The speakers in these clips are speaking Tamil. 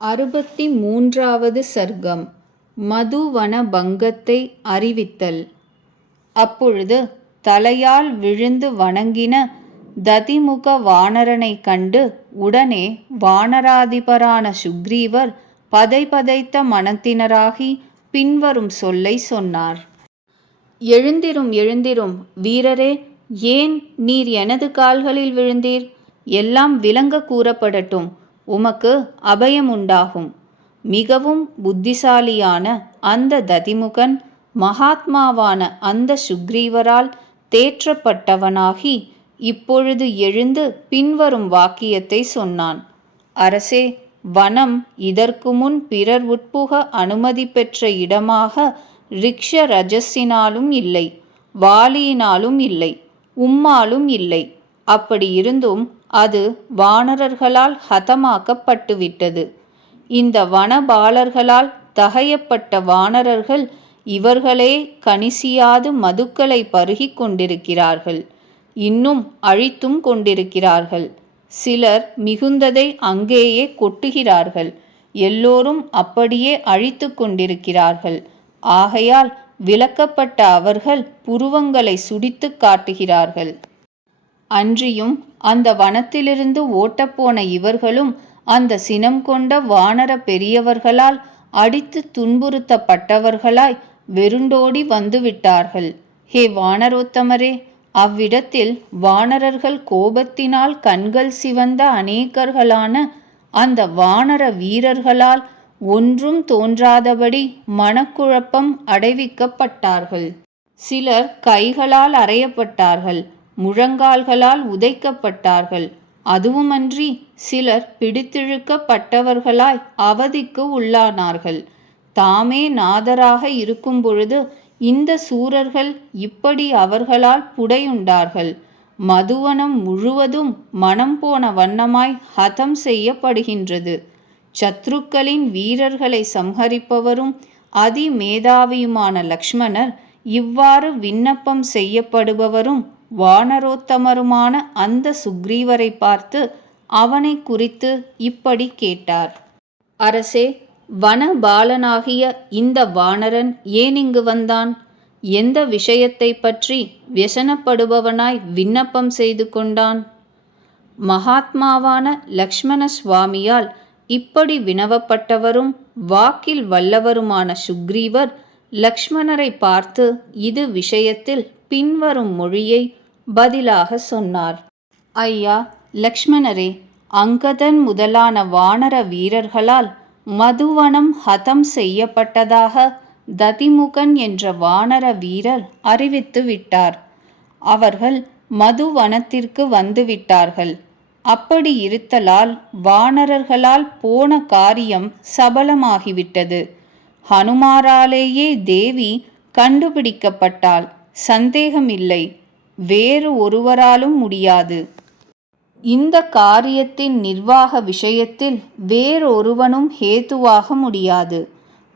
63வது சர்க்கம். மதுவன பங்கத்தை அறிவித்தல். அப்பொழுது தலையால் விழுந்து வணங்கின ததிமுக வானரனைக் கண்டு உடனே வானராதிபரான சுக்ரீவர் பதைபதைத்த மனத்தினராகி பின்வரும் சொல்லை சொன்னார். எழுந்திரும் எழுந்திரும் வீரரே, ஏன் நீர் எனது கால்களில் விழுந்தீர்? எல்லாம் விளங்க கூறப்படட்டும், உமக்கு அபயமுண்டாகும். மிகவும் புத்திசாலியான அந்த ததிமுகன் மகாத்மாவான அந்த சுக்ரீவரால் தேற்றப்பட்டவனாகி இப்பொழுது எழுந்து பின்வரும் வாக்கியத்தை சொன்னான். அரசே, வனம் இதற்கு முன் பிறர் உட்புக அனுமதி பெற்ற இடமாக ரிக்ஷ ரஜஸினாலும் இல்லை, வாலியினாலும் இல்லை, உம்மாலும் இல்லை. அப்படி இருந்தும் அது வானரர்களால் ஹதமாக்கப்பட்டுவிட்டது. இந்த வனபாலர்களால் தகையப்பட்ட வானரர்கள் இவர்களே கணிசியாது மதுக்களை பருகிக் கொண்டிருக்கிறார்கள், இன்னும் அழித்தும் கொண்டிருக்கிறார்கள். சிலர் மிகுந்ததை அங்கேயே கொட்டுகிறார்கள், எல்லோரும் அப்படியே அழித்து கொண்டிருக்கிறார்கள். ஆகையால் விலக்கப்பட்ட அவர்கள் புருவங்களை சுடித்து காட்டுகிறார்கள். அன்றியும் அந்த வனத்திலிருந்து ஓட்டப்போன இவர்களும் அந்த சினம் கொண்ட வானர பெரியவர்களால் அடித்து துன்புறுத்தப்பட்டவர்களாய் வெருண்டோடி வந்துவிட்டார்கள். ஹே வானரோத்தமரே, அவ்விடத்தில் வானரர்கள் கோபத்தினால் கண்கள் சிவந்த அநேகர்களான அந்த வானர வீரர்களால் ஒன்றும் தோன்றாதபடி மனக்குழப்பம் அடைவிக்கப்பட்டார்கள். சிலர் கைகளால் அறையப்பட்டார்கள், முழங்கால்களால் உதைக்கப்பட்டார்கள். அதுவுமன்றி சிலர் பிடித்திழுக்கப்பட்டவர்களாய் அவதிக்கு உள்ளானார்கள். தாமே நாதராக இருக்கும் பொழுது இந்த சூரர்கள் இப்படி அவர்களால் புடையுண்டார்கள். மதுவனம் முழுவதும் மனம் போன வண்ணமாய் ஹதம் செய்யப்படுகின்றது. சத்ருக்களின் வீரர்களை சம்ஹரிப்பவரும் அதிமேதாவியுமான லக்ஷ்மணர் இவ்வாறு விண்ணப்பம் செய்யப்படுபவரும் வானரோத்தமருமான அந்த சுக்ரீவரை பார்த்து அவனை குறித்து இப்படி கேட்டார். அரசே, வனபாலனாகிய இந்த வானரன் ஏன் இங்கு வந்தான்? எந்த விஷயத்தை பற்றி வியசனப்படுபவனாய் விண்ணப்பம் செய்து கொண்டான்? மகாத்மாவான லக்ஷ்மண சுவாமியால் இப்படி வினவப்பட்டவரும் வாக்கில் வல்லவருமான சுக்ரீவர் லக்ஷ்மணரை பார்த்து இது விஷயத்தில் பின்வரும் மொழியை பதிலாக சொன்னார். ஐயா லக்ஷ்மணரே, அங்கதன் முதலான வானர வீரர்களால் மதுவனம் ஹதம் செய்யப்பட்டதாக ததிமுகன் என்ற வானர வீரர் அறிவித்து விட்டார். அவர்கள் மதுவனத்திற்கு வந்துவிட்டார்கள். அப்படி இருத்தலால் வானரர்களால் போன காரியம் சபலமாகிவிட்டது. ஹனுமாராலேயே தேவி கண்டுபிடிக்கப்பட்டால் சந்தேகமில்லை, வேறு ஒருவராலும் முடியாது. இந்த காரியத்தின் நிர்வாக விஷயத்தில் வேறொருவனும் ஹேதுவாக முடியாது.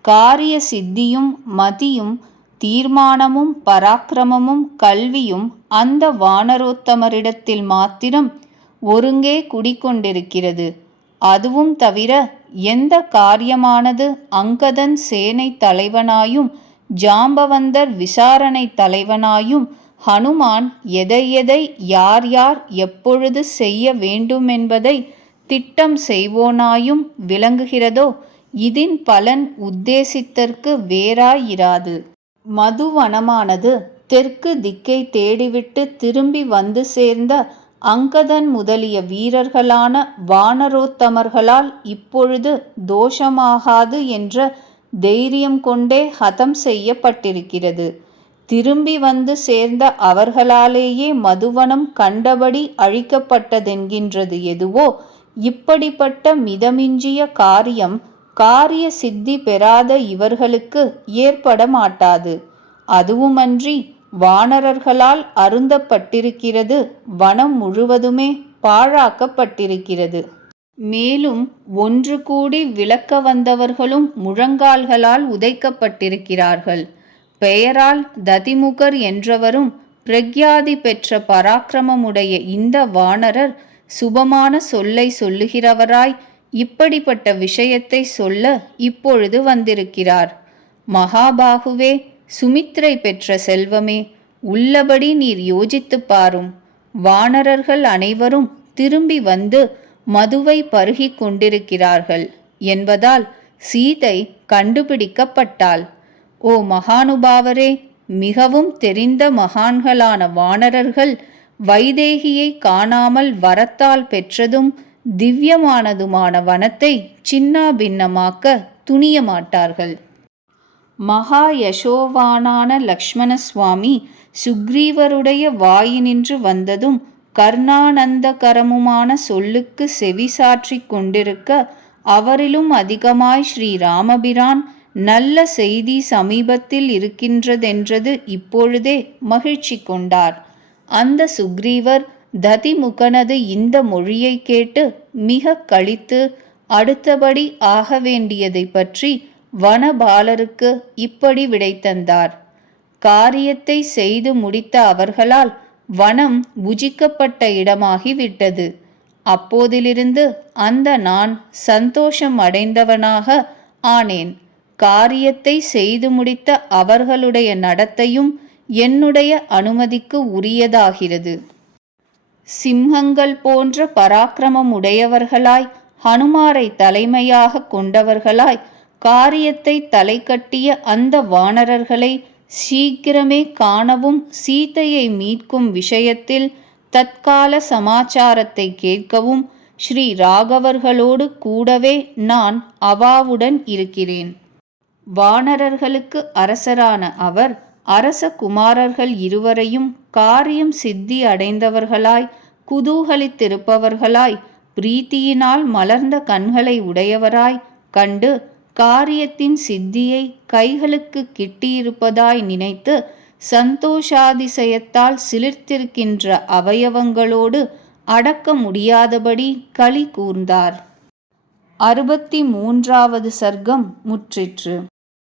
காரிய சித்தியும் மதியும் தீர்மானமும் பராக்கிரமமும் கல்வியும் அந்த வானரோத்தமரிடத்தில் மாத்திரம் ஒருங்கே குடிக்கொண்டிருக்கிறது. அதுவும் தவிர எந்த காரியமானது அங்கதன் சேனை தலைவனாயும் ஜாம்பவந்தர் விசாரணை தலைவனாயும் ஹனுமான் எதை யார் யார் எப்பொழுது செய்ய வேண்டுமென்பதை திட்டம் செய்வோனாயும் விளங்குகிறதோ, இதின் பலன் உத்தேசித்தற்கு வேறாயிராது. மதுவனமானது தெற்கு திக்கை தேடிவிட்டு திரும்பி வந்து சேர்ந்த அங்கதன் முதலிய வீரர்களான வானரோத்தமர்களால் இப்பொழுது தோஷமாகாது என்ற தைரியம் கொண்டே ஹதம் செய்யப்பட்டிருக்கிறது. திரும்பி வந்து சேர்ந்த அவர்களாலேயே மதுவனம் கண்டபடி அழிக்கப்பட்டதென்கின்றது எதுவோ, இப்படிப்பட்ட மிதமிஞ்சிய காரியம் காரிய சித்தி பெறாத இவர்களுக்கு ஏற்பட மாட்டாது. அதுவுமன்றி வானரர்களால் அருந்தப்பட்டிருக்கிறது, வனம் முழுவதுமே பாழாக்கப்பட்டிருக்கிறது. மேலும் ஒன்று கூடி விளக்க வந்தவர்களும் முழங்கால்களால் உதைக்கப்பட்டிருக்கிறார்கள். பெயரால் ததிமுகர் என்றவரும் பிரக்யாதி பெற்ற பராக்கிரமமுடைய இந்த வானரர் சுபமான சொல்லை சொல்லுகிறவராய் இப்படிப்பட்ட விஷயத்தை சொல்ல இப்பொழுது வந்திருக்கிறார். மகாபாகுவே, சுமித்ரை பெற்ற செல்வமே, உள்ளபடி நீர் யோசித்துப் பாரும். வானரர்கள் அனைவரும் திரும்பி வந்து மதுவை பருகிக் கொண்டிருக்கிறார்கள் என்பதால் சீதை கண்டுபிடிக்கப்பட்டாள். ஓ மகானுபாவரே, மிகவும் தெரிந்த மகான்களான வானரர்கள் வைதேகியை காணாமல் வரத்தால் பெற்றதும் திவ்யமானதுமான வனத்தை சின்னாபின்னமாக்க துணிய மாட்டார்கள். மகா யசோவானான லக்ஷ்மண சுவாமி சுக்ரீவருடைய வாயினின்று வந்ததும் கர்ணானந்தகரமுமான சொல்லுக்கு செவிசாற்றிக் கொண்டிருக்க, அவரிலும் அதிகமாய் ஸ்ரீராமபிரான் நல்ல செய்தி சமீபத்தில் இருக்கின்றதென்றது இப்பொழுதே மகிழ்ச்சி கொண்டார். அந்த சுக்ரீவர் ததிமுகனது இந்த மொழியை கேட்டு மிக களித்து அடுத்தபடி ஆக வேண்டியதை பற்றி வனபாலருக்கு இப்படி விடை தந்தார். காரியத்தை செய்து முடித்த அவர்களால் வனம் புஜிக்கப்பட்ட இடமாகிவிட்டது. அப்போதிலிருந்து அந்த நான் சந்தோஷம் அடைந்தவனாக ஆனேன். காரியத்தை செய்து முடித்த அவர்களுடைய நடத்தையும் என்னுடைய அனுமதிக்கு உரியதாகிறது. சிம்மங்கள் போன்ற பராக்கிரமம் உடையவர்களாய், ஹனுமாரை தலைமையாக கொண்டவர்களாய், காரியத்தை தலை கட்டிய அந்த வானரர்களை சீக்கிரமே காணவும் சீதையை மீட்கும் விஷயத்தில் தற்கால சமாச்சாரத்தை கேட்கவும் ஸ்ரீ ராகவர்களோடு கூடவே நான் அவாவுடன் இருக்கிறேன். வானரர்களுக்கு அரசரான அவர் அரச குமாரர்கள் இருவரையும் காரியம் சித்தி அடைந்தவர்களாய், குதூகலித்திருப்பவர்களாய், பிரீத்தியினால் மலர்ந்த கண்களை உடையவராய் கண்டு காரியத்தின் சித்தியை கைகளுக்கு கிட்டியிருப்பதாய் நினைத்து சந்தோஷாதிசயத்தால் சிலிர்த்திருக்கின்ற அவயவங்களோடு அடக்க முடியாதபடி களி கூர்ந்தார். 63வது சர்க்கம் முற்றிற்று.